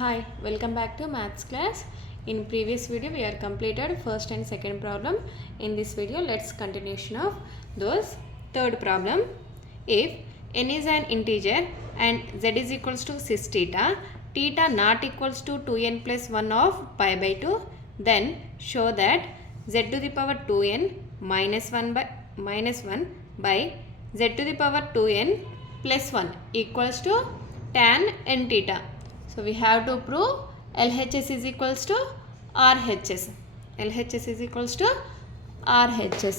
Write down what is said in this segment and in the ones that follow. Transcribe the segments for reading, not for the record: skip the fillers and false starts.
Hi, welcome back to maths class. In previous video we are completed first and second problem. In this video let's continuation of those. Third problem, if n is an integer and z is equals to cis theta, theta not equals to 2n plus 1 of pi by 2, then show that z to the power 2n minus 1 by z to the power 2n plus 1 equals to tan n theta. So we have to prove LHS is equals to RHS. LHS is equals to RHS.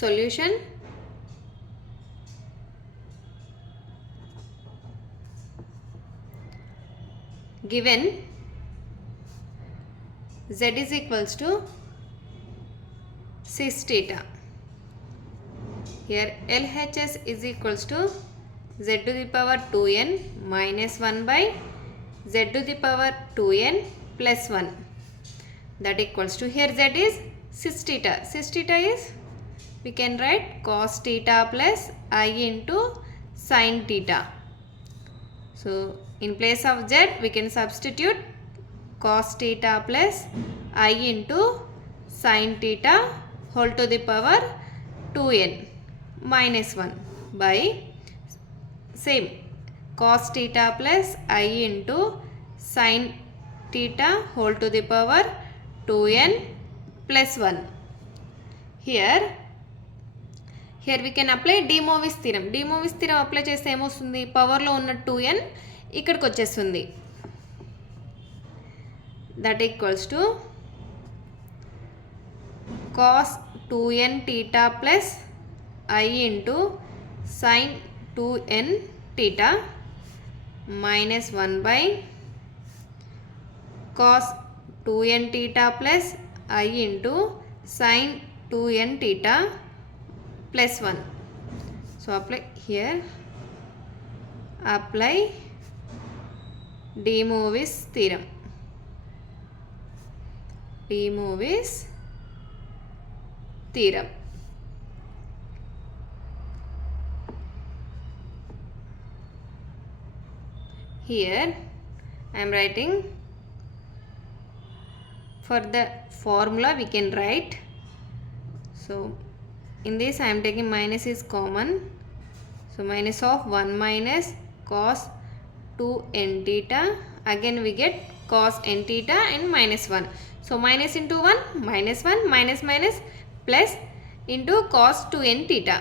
Solution. Given Z is equals to cis theta. Here LHS is equals to z to the power 2n minus 1 by z to the power 2n plus 1, that equals to, here z is cis theta. Cis theta is, we can write cos theta plus I into sin theta. So in place of z we can substitute cos theta plus I into sin theta whole to the power 2n minus 1 by same cos theta plus I into sin theta whole to the power 2n plus 1. Here we can apply De Moivre's theorem. De Moivre's theorem apply చేస్తే ఏమొస్తుంది, పవర్లో ఉన్న 2n ఇక్కడికి వచ్చేస్తుంది. That equals to cos 2n theta plus I into sin 2n theta minus 1 by cos 2n theta plus I into sin 2n theta plus 1. So apply here, apply De Moivre's theorem. De Moivre's theorem. Here I am writing, for the formula we can write, so in this I am taking minus is common, so minus of 1 minus cos 2n theta, again we get cos n theta and minus 1, so minus into 1 minus 1 minus minus plus into cos 2n theta,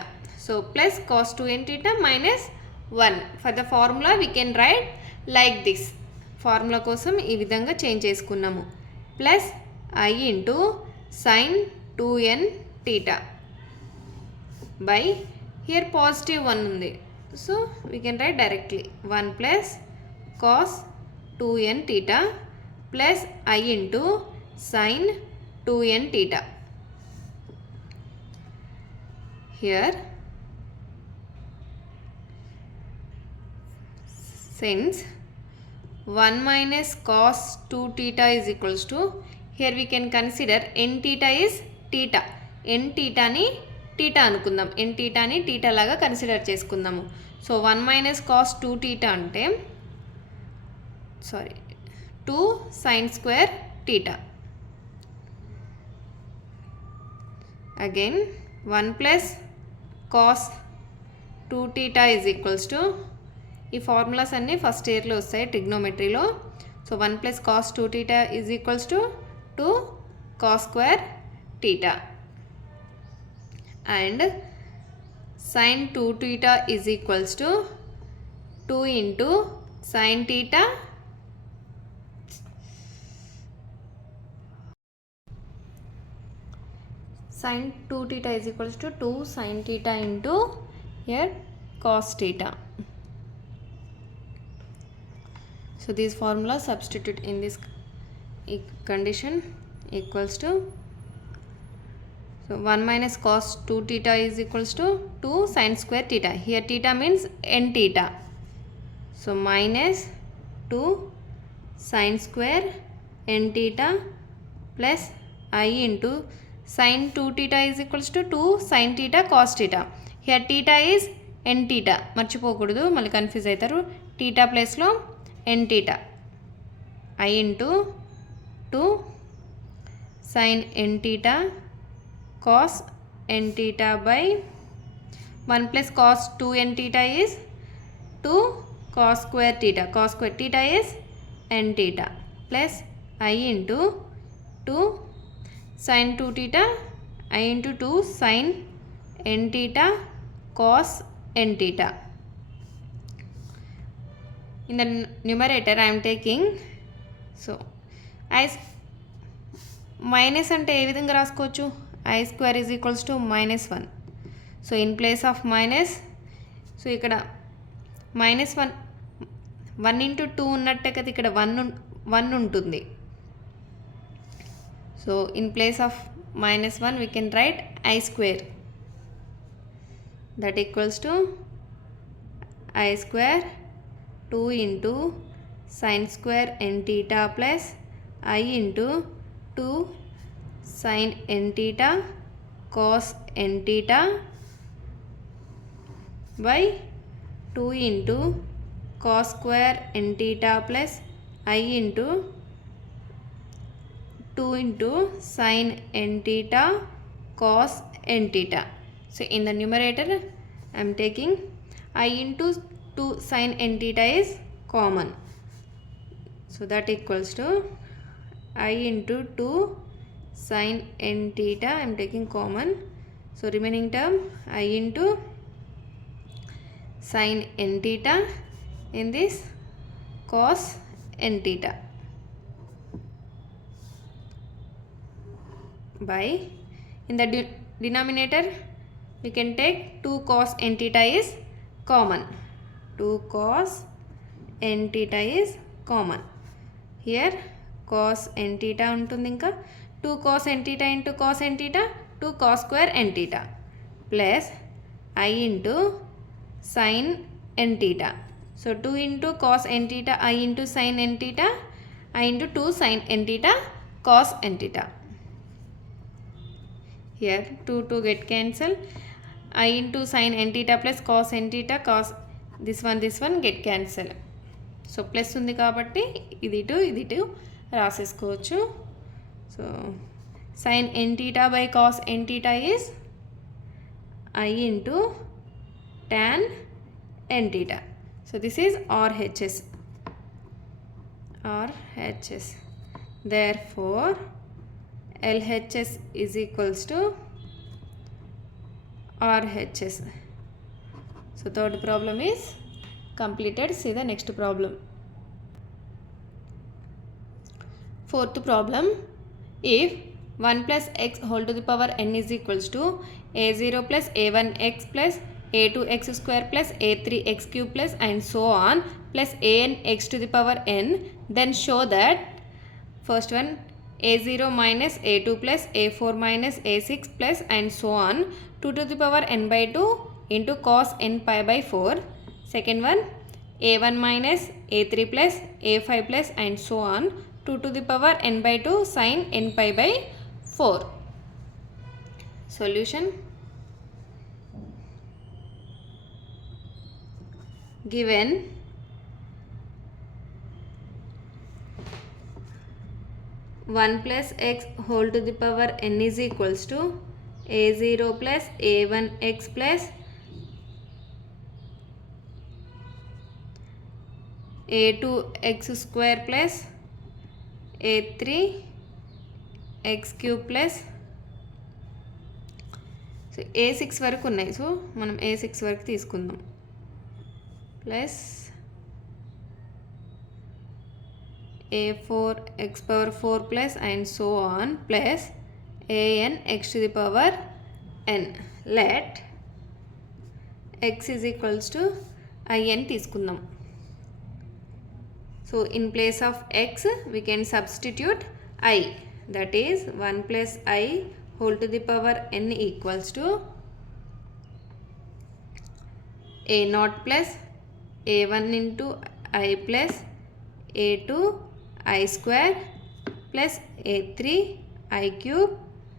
so plus cos 2n theta minus 1. For the formula we can write like this. Formula కోసం ఈ విధంగా change చేసుకున్నాము. Plus I into sign 2n theta by, here positive 1 ఉంది, so we can right directly 1 plus cos 2n theta plus I into sign 2n theta. Here since 1 minus cos 2 theta is equals to, here we can consider n theta is theta, n theta ni theta అనుకుందాం, n theta ni theta లాగా consider చేసుకుందాము. So 1 minus cos 2 theta అంటే 2 sin square theta, again 1 plus cos 2 theta is equals to, ఈ formulas అన్నీ first ఇయర్లో వస్తాయి ట్రిగ్నోమెట్రీలో. So 1 plus cos 2 theta is equals to 2 cos square theta and sine 2 theta is equals to 2 into sine theta sine 2 theta is equals to 2 sine theta into here cos theta. So these formulas substitute in this condition equals to, so 1 minus cos 2 theta is equals to 2 sin square theta. Here theta means n theta. So minus 2 sin square n theta plus I into sin 2 theta is equals to 2 sin theta cos theta. Here theta is n theta మర్చిపోకూడదు, మళ్ళీ confuse అవుతారు. Theta ప్లేస్లో n theta i into 2 sine n theta cos n theta by 1 plus cos 2 n theta is 2 cos square theta is n theta plus i into 2 sin 2 theta I into 2 sin n theta cos n theta. In the numerator I am taking, so I minus ante ఏ విధంగా రాసుకోవచ్చు, I square is equals to -1. So in place of minus, so ఇక్కడ -1 into 2 ఉన్నట్టే కదా ఇక్కడ 1 ఉంటుంది. So in place of -1 we can write I square, that equals to I square 2 into sin square n theta plus I into 2 sin n theta cos n theta by 2 into cos square n theta plus I into 2 into sin n theta cos n theta. So in the numerator I am taking I into 2 sin n theta is common. So that equals to I into 2 sin n theta I am taking common. So remaining term I into sin n theta in this cos n theta by, in the denominator we can take 2 cos n theta is common. 2 cos n theta is common. Here cos n theta ఉంటుంది, ఇంకా 2 cos n theta into cos n theta 2 cos square n theta plus I into sin n theta. So 2 into cos n theta I into sin n theta I into 2 sin n theta cos n theta. Here 2 get cancel, I into sin n theta plus cos n theta cos this one get cancel. So plus ఉంది కాబట్టి ఇది ఇటు రాసేసుకోవచ్చు. So sin n theta by cos n theta is I into tan n theta. So this is RHS. Therefore LHS is equals to RHS. So third problem is completed. See the next problem. Fourth problem, if 1 plus x whole to the power n is equals to a0 plus a1x plus a2x square plus a3x cube plus and so on plus an x to the power n, then show that first one a0 minus a2 plus a4 minus a6 plus and so on 2 to the power n by 2 into cos n pi by 4. Second one a1 minus a3 plus a5 plus and so on 2 to the power n by 2 sin n pi by 4. Solution. Given 1 plus x whole to the power n is equals to a0 plus a1x plus a2x square plus a3x cube plus, so a6 వరకు ఉన్నాయి, so మనం a6 వరకు తీసుకుందాం, plus a4 x power 4 plus and so on plus an x to the power n. Let x is equals to in తీసుకుందాం. So in place of x we can substitute I, that is 1 plus I whole to the power n equals to a0 plus a1 into I plus a2 I square plus a3 I cube.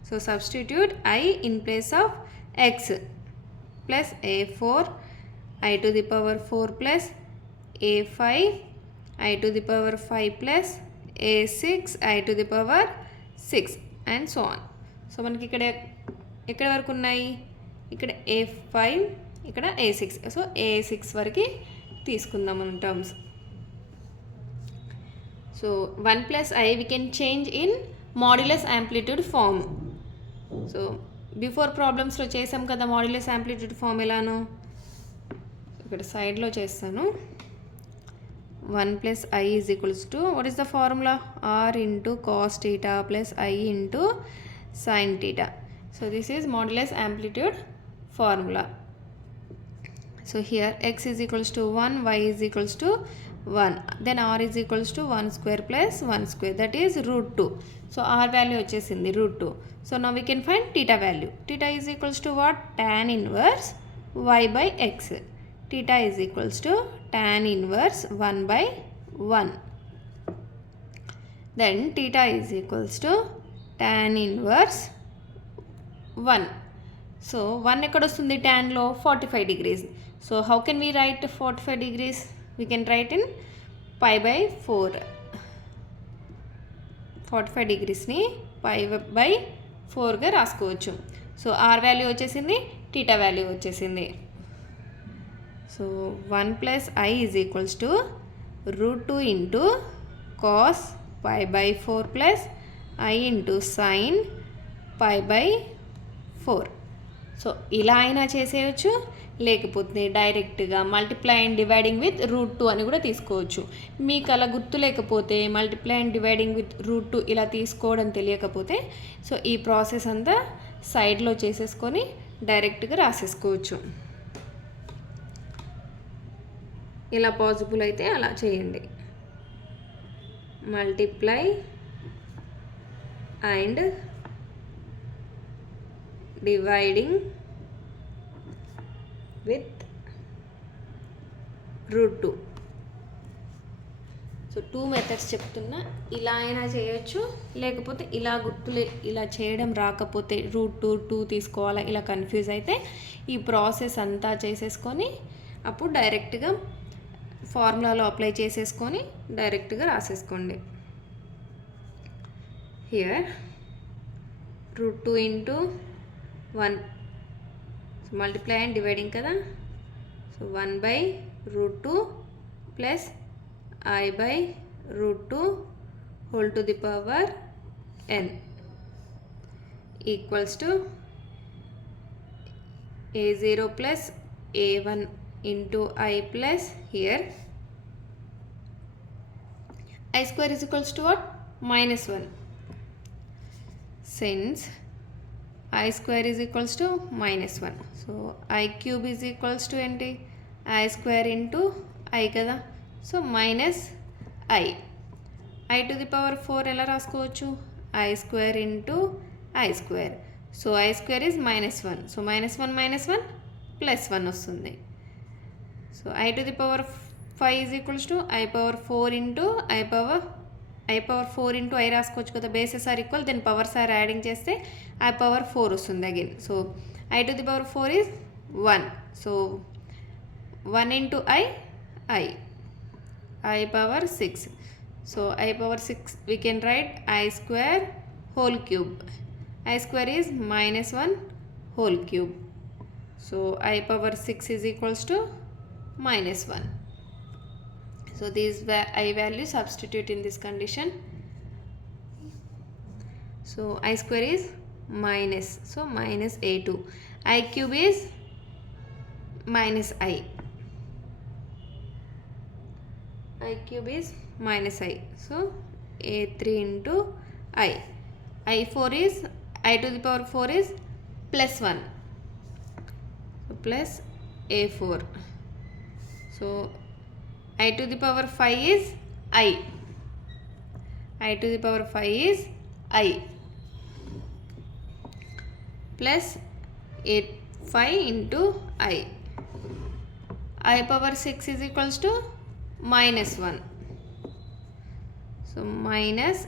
So substitute I in place of x plus a4 I to the power 4 plus a5 I to the power 5 plus a6 I to the power 6 and so on. So మనకి ఇక్కడ ఎక్కడ వరకు ఉన్నాయి, ఇక్కడ a5 ఇక్కడ a6, so a6 వరకు తీసుకుందాం మన terms. So 1 plus I we can change in modulus amplitude form. So before ప్రాబ్లమ్స్లో చేసాం కదా మాడ్యులస్ యాంప్లిట్యూడ్ ఫామ్ ఎలానో, ఇక్కడ సైడ్లో చేస్తాను. 1 plus I is equals to, what is the formula? R into cos theta plus I into sin theta. So this is modulus amplitude formula. So here x is equals to 1, y is equals to 1, then r is equals to 1 square plus 1 square, that is root 2. So r value వచ్చేసింది root 2. So now we can find theta value. Theta is equals to what? Tan inverse y by x. Theta is equals to tan inverse 1 by 1. Then theta is equals to tan inverse 1. So 1 ఎక్కడ వస్తుంది tanలో? 45 degrees. So how can we write 45 degrees? We can write in pi by 4. 45 degreesని pi by 4గా రాసుకోవచ్చు. So r value వచ్చేసింది, theta value వచ్చేసింది. So 1 plus I is equals to root 2 into cos pi by 4 plus I into sin pi by 4. So ఇలా అయినా చేసేయచ్చు, లేకపోతే డైరెక్ట్గా multiply and dividing with root 2 అని కూడా తీసుకోవచ్చు. మీకు అలా గుర్తు లేకపోతే multiply and dividing with root 2 ఇలా తీసుకోవడం తెలియకపోతే సో ఈ ప్రాసెస్ అంతా సైడ్లో చేసేసుకొని డైరెక్ట్గా రాసేసుకోవచ్చు. ఇలా పాసిబుల్ అయితే అలా చేయండి. Multiply and dividing with root 2. So 2 methods చెప్తున్నా, ఇలా అయినా చేయొచ్చు, లేకపోతే ఇలా ఇలా చేయడం రాకపోతే రూట్ 2 తీసుకోవాలా ఇలా కన్ఫ్యూజ్ అయితే ఈ ప్రాసెస్ అంతా చేసేసుకొని అప్పుడు డైరెక్ట్గా ఫార్ములాలో అప్లై చేసేసుకొని డైరెక్ట్గా రాసేసుకోండి. Here root 2 into 1, so multiply and dividing కదా, so 1 by root 2 plus I by root 2 whole to the power n equals to a0 plus a1 into I plus here I square is equals to what? Minus 1. Since I square is equals to minus 1. So I cube is equals to enti I square into I kada. So minus I to the power 4 ఎలా రాసుకోవచ్చు? I square into I square. So I square is minus 1. So minus 1 plus 1 వస్తుంది. So I to the power 5 is equals to I power 4 into I power 4 into I రాసుకోవచ్చు కదా, bases are equal, then powers are adding చేస్తే I power 4 వస్తుంది again. So I to the power 4 is 1. So 1 into I power 6. So I power 6 we can write I square whole cube. I square is minus 1 whole cube. So I power 6 is equals to minus 1. So these I value substitute in this condition. So I square is minus, so minus a2. I cube is minus I cube is minus I, so a3 into I4 is I to the power 4 is plus 1, so plus a4. So I to the power 5 is I to the power 5 is I plus 5 into I power 6 is equals to minus 1. So minus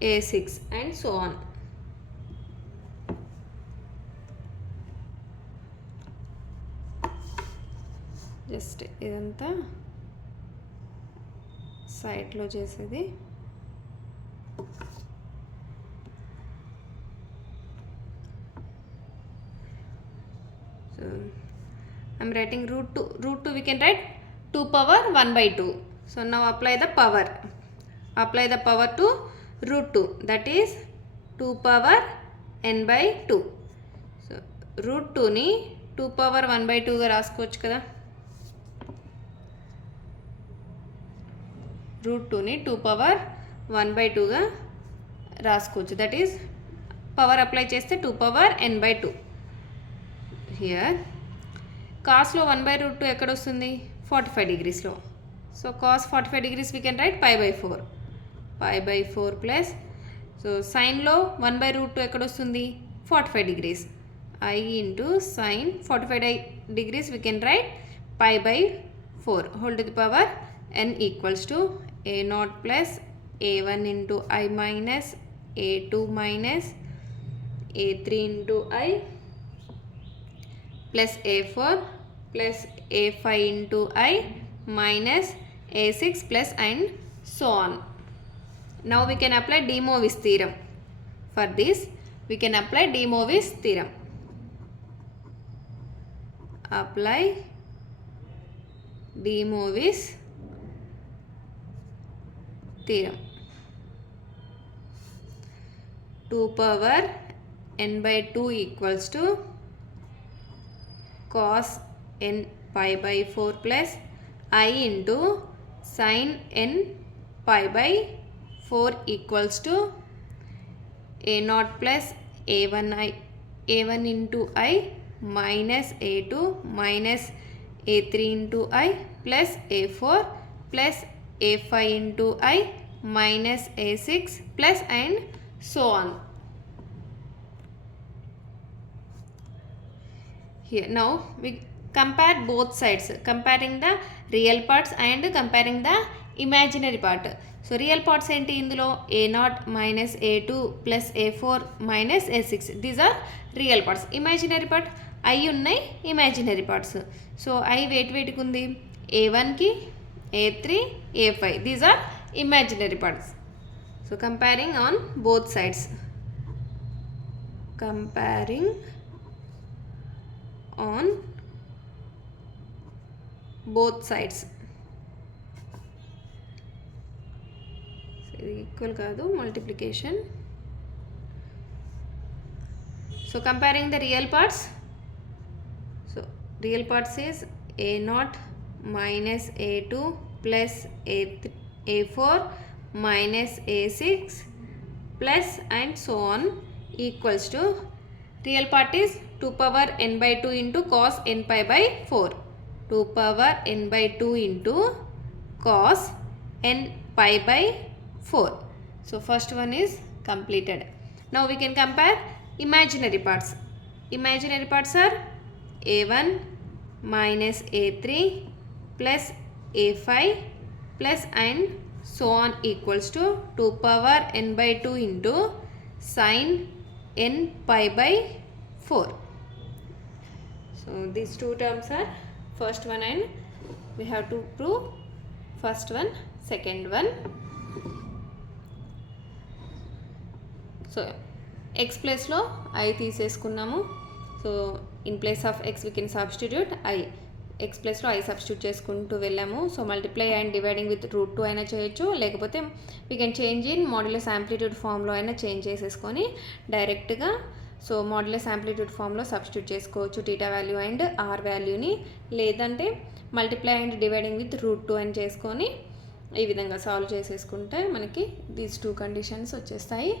a6 and so on. Just ఇదంతా సైడ్లో చేసేది. So I'm writing root 2 we can write 2 power 1 by 2. So now apply the power to root 2, that is 2 power n by 2. So root 2 ni 2 power 1 by 2 గా రాసుకోవచ్చు కదా. Route 2ని 2 power 1 by 2 గా రాసుకోవచ్చు, that is power apply చేస్తే 2 power n by 2. Here కాస్లో 1 by root 2 ఎక్కడ వస్తుంది? 45 degreesలో. So cos 45 degrees we can write pi by 4 plus, so సైన్లో 1 by root 2 ఎక్కడ వస్తుంది? 45 degrees. I into sine 45 degrees we can write pi by 4 whole to the power n equals to a0 plus a1 into i minus a2 minus a3 into i plus a4 plus a5 into I minus a6 plus and so on. Now we can apply De Moivre's theorem. For this we can apply De Moivre's theorem. Apply De Moivre's theorem. 2 power n by 2 equals to cos n pi by 4 plus I into sin n pi by 4 equals to a0 plus a1 into I minus a2 minus a3 into I plus a4 plus a5 into I minus a6 plus and so on. Here now we compare both sides, comparing the real parts and comparing the imaginary part. So real parts enti indulo a0 minus a2 plus a4 minus a6, these are real parts. Imaginary part I unnai imaginary parts. So I weight kundi a1 ki a3 a5, these are imaginary parts. So comparing on both sides, comparing on both sides. So equal kaadu, multiplication. So comparing the real parts, so real parts is a0 minus a2 plus a4 minus a6 plus and so on equals to, real part is 2 power n by 2 into cos n pi by 4. 2 power n by 2 into cos n pi by 4. So first one is completed. Now we can compare imaginary parts. Imaginary parts are a1 minus a3 plus a5 plus and so on equals to 2 power n by 2 into sin n pi by 4. So these two terms are first one, and we have to prove first one, second one. So x place లో I తీసేసుకున్నాము. So in place of x we can substitute I. x ప్లేస్లో I substitute చేసుకుంటూ వెళ్ళాము. So multiply and dividing with root 2 అయినా చేయొచ్చు, లేకపోతే we can change in modulus amplitude ఫామ్లో అయినా చేంజ్ చేసేసుకొని డైరెక్ట్గా సో మాడ్యులస్ యాంప్లిట్యూడ్ ఫామ్లో సబ్స్టిట్యూట్ చేసుకోవచ్చు టీటా వాల్యూ అండ్ ఆర్ వాల్యూని, లేదంటే multiply and dividing with root 2 అని చేసుకొని ఈ విధంగా సాల్వ్ చేసేసుకుంటే మనకి దీస్ 2 కండిషన్స్ వచ్చేస్తాయి.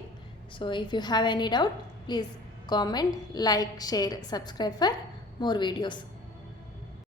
So if you have any doubt please comment, like, share, subscribe for more videos.